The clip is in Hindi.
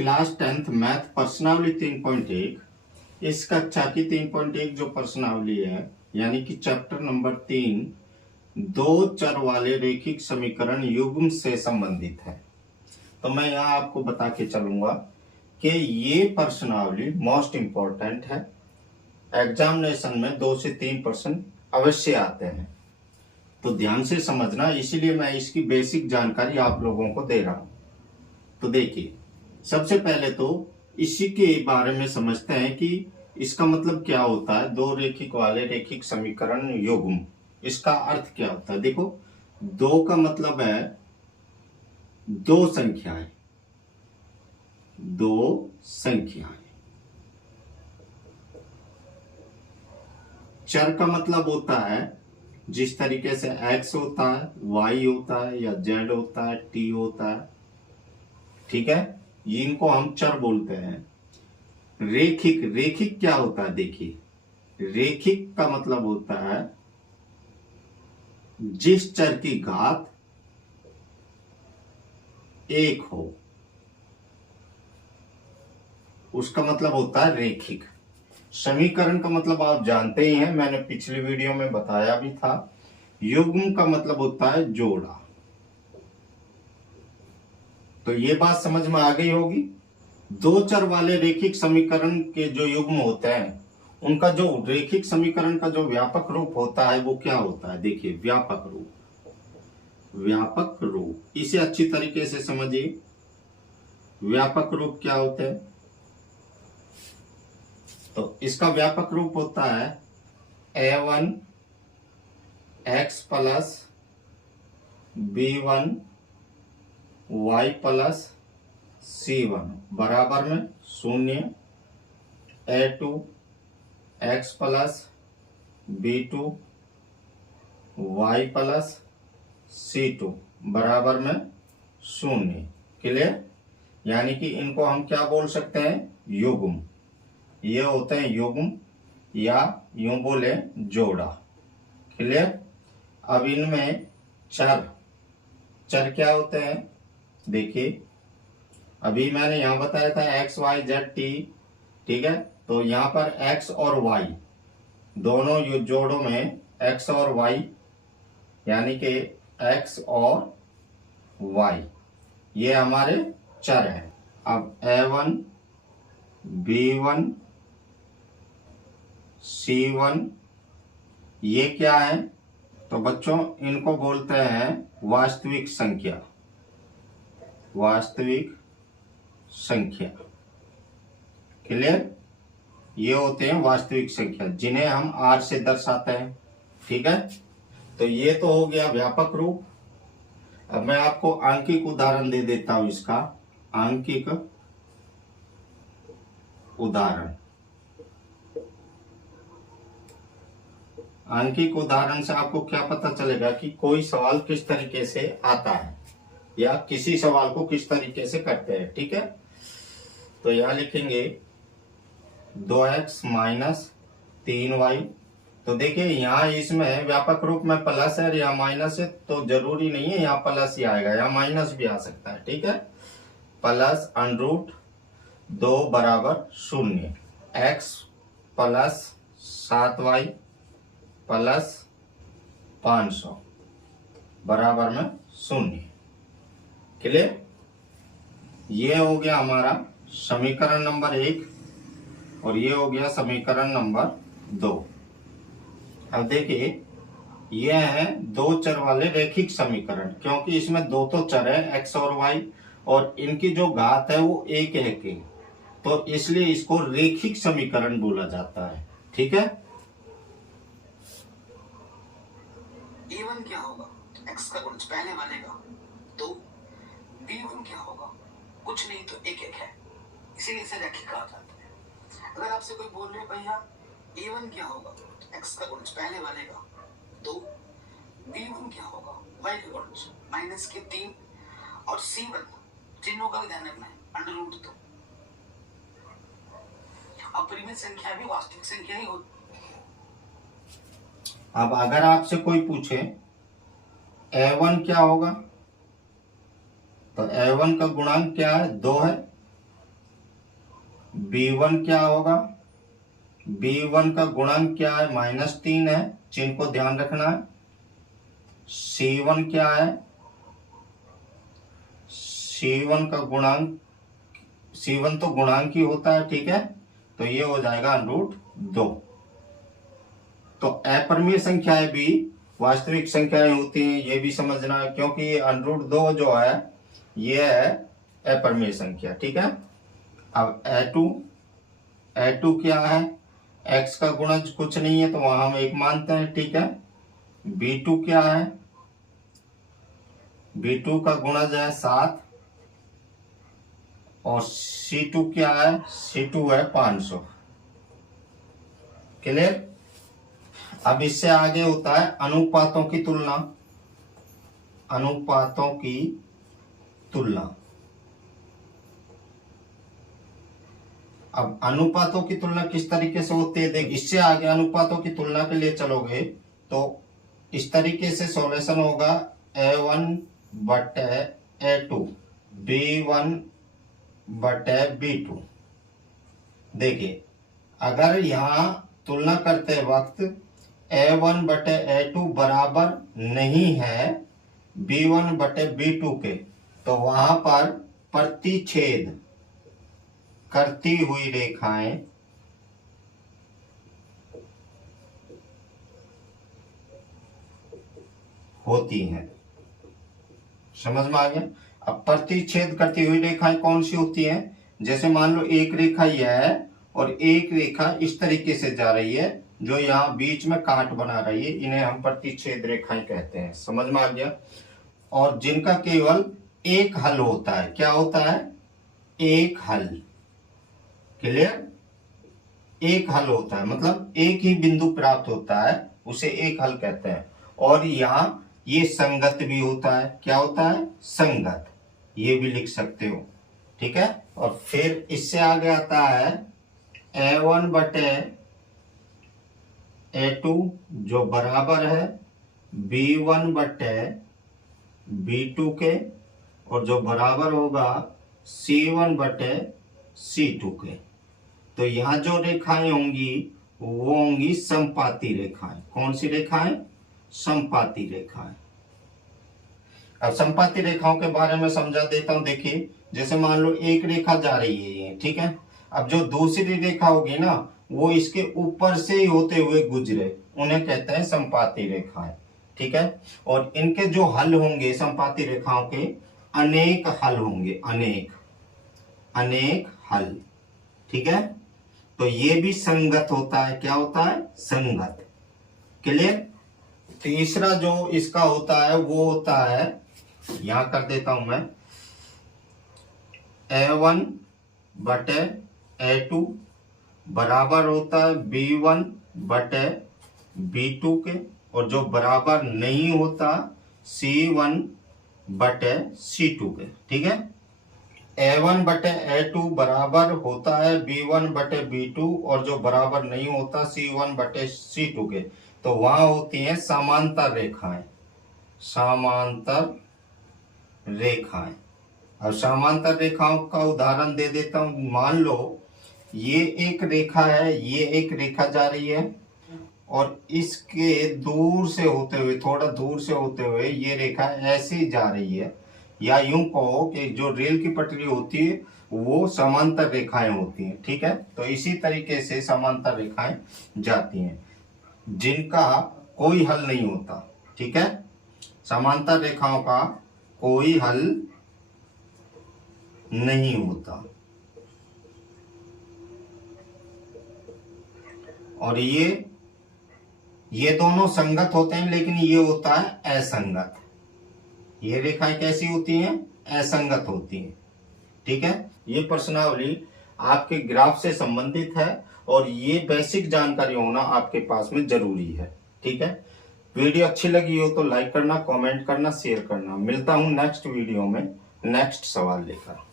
क्लास 10th मैथ प्रश्नावली 3.1 इस कक्षा की 3.1 जो प्रश्नावली है यानी कि चैप्टर नंबर 3 दो चर वाले रैखिक समीकरण युग्म से संबंधित है। तो मैं यहाँ आपको बता के चलूंगा कि ये प्रश्नावली मोस्ट इंपॉर्टेंट है। एग्जामिनेशन में 2 से 3 प्रश्न अवश्य आते हैं, तो ध्यान से समझना, इसीलिए मैं इसकी बेसिक जानकारी आप लोगों को दे रहा हूं। तो देखिए, सबसे पहले तो इसी के बारे में समझते हैं कि इसका मतलब क्या होता है। दो रेखिक वाले रैखिक समीकरण युग्म, इसका अर्थ क्या होता है। देखो, दो का मतलब है दो संख्याएं, दो संख्याएं। चर का मतलब होता है जिस तरीके से x होता है, y होता है या z होता है, t होता है, ठीक है, इनको हम चर बोलते हैं। रेखिक, रेखिक क्या होता है। देखिए, रेखिक का मतलब होता है जिस चर की घात एक हो, उसका मतलब होता है रेखिक। समीकरण का मतलब आप जानते ही हैं, मैंने पिछली वीडियो में बताया भी था। युग्म का मतलब होता है जोड़ा। तो ये बात समझ में आ गई होगी। दो चर वाले रैखिक समीकरण के जो युग्म होते हैं, उनका जो रैखिक समीकरण का जो व्यापक रूप होता है वो क्या होता है। देखिए, व्यापक रूप, व्यापक रूप इसे अच्छी तरीके से समझिए। व्यापक रूप क्या होते हैं, तो इसका व्यापक रूप होता है a1 x plus b1 y plus c1 बराबर में 0, a2 x plus b2 y plus c2 बराबर में 0। क्लियर। यानी कि इनको हम क्या बोल सकते हैं, युग्म। ये होते हैं युग्म, या यूं बोले जोड़ा। क्लियर। अब इनमें चर, चर क्या होते हैं। देखिए, अभी मैंने यहां बताया था x y z t, ठीक है। तो यहां पर x और y दोनों जोड़ों में x और y यानी कि x और y ये हमारे चर हैं। अब a1 b1 c1 ये क्या है, तो बच्चों इनको बोलते हैं वास्तविक संख्या, वास्तविक संख्या। क्लियर। ये होते हैं वास्तविक संख्या जिन्हें हम r से दर्शाते हैं, ठीक है। तो ये तो हो गया व्यापक रूप। अब मैं आपको आंकिक उदाहरण दे देता हूं इसका। आंकिक उदाहरण, आंकिक उदाहरण से आपको क्या पता चलेगा कि कोई सवाल किस तरीके से आता है या किसी सवाल को किस तरीके से करते हैं, ठीक है। तो यहां लिखेंगे 2x माइनस 3y। तो देखिए, यहाँ इसमें व्यापक रूप में प्लस है या माइनस है, तो जरूरी नहीं है यहाँ प्लस ही आएगा, यहाँ माइनस भी आ सकता है, ठीक है। प्लस √ 2 बराबर 0, x प्लस 7y प्लस 500 बराबर में 0। क्लियर। ये हो गया हमारा समीकरण नंबर 1 और ये हो गया समीकरण नंबर 2। अब देखिए, यह है दो चर वाले रैखिक समीकरण, क्योंकि इसमें दो तो चर है x और y और इनकी जो घात है वो एक है के, तो इसलिए इसको रैखिक समीकरण बोला जाता है, ठीक है। a1 क्या होगा, x का गुणज पहले वाले का, तो b1 क्या होगा, कुछ नहीं तो एक एक है, इसीलिए इसे रैखिक कहा जाता है। अगर आपसे कोई बोल रहे भैया a1 क्या होगा, x का गुणज पहले वाले का, तो b1 क्या होगा, y का गुणज माइनस के 3 और c1 चिन्हों का ध्यान रखना है √ 2। अपरिमित संख्या भी वास्तविक संख्या ही होती। अब अगर आपसे कोई पूछे a1 क्या होगा, तो a1 का गुणांक क्या है, 2 है, B1 क्या होगा, B1 का गुणांक क्या है, -3 है, चिन्ह को ध्यान रखना है। C1 क्या है, C1 का गुणांक, C1 तो गुणांक ही होता है, ठीक है, तो ये हो जाएगा √2। तो अपरिमेय संख्याएं भी वास्तविक संख्याएं होती हैं, ये भी समझना है, क्योंकि ये √2 जो है ये है अपरिमेय संख्या, ठीक है। अब A2 क्या है, x का गुणज कुछ नहीं है तो वहां हम 1 मानते हैं, ठीक है। B2 क्या है, B2 का गुणज है 7 और C2 क्या है, C2 है 500। क्लियर। अब इससे आगे होता है अनुपातों की तुलना। अनुपातों की तुलना। अब अनुपातों की तुलना किस तरीके से होती है, देख, इससे आगे अनुपातों की तुलना के लिए चलोगे तो इस तरीके से सॉल्यूशन होगा, A1 बटे A2, B1 बटे B2। देखिए, अगर यहां तुलना करते वक्त A1 बटे A2 बराबर नहीं है B1 बटे B2 के, तो वहां पर प्रतिच्छेद करती हुई रेखाएं होती हैं। समझ में आ गया। अब प्रतिच्छेद करती हुई रेखाएं कौन सी होती हैं, जैसे मान लो एक रेखा यह है और एक रेखा इस तरीके से जा रही है जो यहाँ बीच में काट बना रही है, इन्हें हम प्रतिच्छेद रेखाएं कहते हैं। समझ में आ गया। और जिनका केवल एक हल होता है, क्या होता है, एक हल। क्लियर। एक हल होता है मतलब एक ही बिंदु प्राप्त होता है, उसे एक हल कहते हैं। और यहाँ ये संगत भी होता है, क्या होता है, संगत, ये भी लिख सकते हो, ठीक है। और फिर इससे आगे आता है A1 बटे A2 जो बराबर है B1 बटे B2 के, और जो बराबर होगा C1 बटे C2 के। तो यहां जो रेखाएं होंगी वो होंगी समपाती रेखाएं। कौन सी रेखाएं, समपाती रेखाएं। अब समपाती रेखाओं के बारे में समझा देता हूं। देखिए, जैसे मान लो एक रेखा जा रही है ये, ठीक है। अब जो दूसरी रेखा होगी ना वो इसके ऊपर से ही होते हुए गुजरे, उन्हें कहते हैं समपाती रेखाएं, ठीक है। और इनके जो हल होंगे समपाती रेखाओं के, अनेक हल होंगे, अनेक हल, ठीक है। तो ये भी संगत होता है, क्या होता है, संगत। क्लियर। तीसरा जो इसका होता है वो होता है, यहां कर देता हूं मैं, A1 बटे A2 बराबर होता है B1 बटे B2 के, और जो बराबर नहीं होता C1 बटे C2 के, ठीक है। A1 बटे A2 बराबर होता है B1 बटे B2, और जो बराबर नहीं होता C1 बटे C2 के, तो वहां होती हैं समांतर रेखाएं, समांतर रेखाएं। अब समांतर रेखाओं का उदाहरण दे देता हूं। मान लो ये एक रेखा है, ये एक रेखा जा रही है, और इसके दूर से होते हुए, थोड़ा दूर से होते हुए ये रेखा ऐसे जा रही है, या यूं कहो कि जो रेल की पटरी होती है वो समांतर रेखाएं होती हैं, ठीक है। तो इसी तरीके से समांतर रेखाएं जाती हैं जिनका कोई हल नहीं होता, ठीक है। समांतर रेखाओं का कोई हल नहीं होता, और ये दोनों संगत होते हैं, लेकिन ये होता है असंगत। ये रेखाएं कैसी होती हैं, असंगत होती हैं, ठीक है। ये प्रश्नावली आपके ग्राफ से संबंधित है, और ये बेसिक जानकारी होना आपके पास में जरूरी है, ठीक है। वीडियो अच्छी लगी हो तो लाइक करना, कमेंट करना, शेयर करना। मिलता हूं नेक्स्ट वीडियो में नेक्स्ट सवाल लेकर।